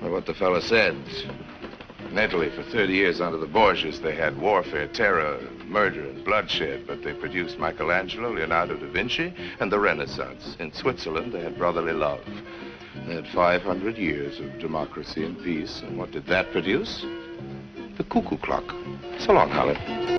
Well, what the fella said. In Italy, for 30 years under the Borgias, they had warfare, terror, murder, and bloodshed, but they produced Michelangelo, Leonardo da Vinci, and the Renaissance. In Switzerland, they had brotherly love. They had 500 years of democracy and peace, and what did that produce? The cuckoo clock. So long, Holly.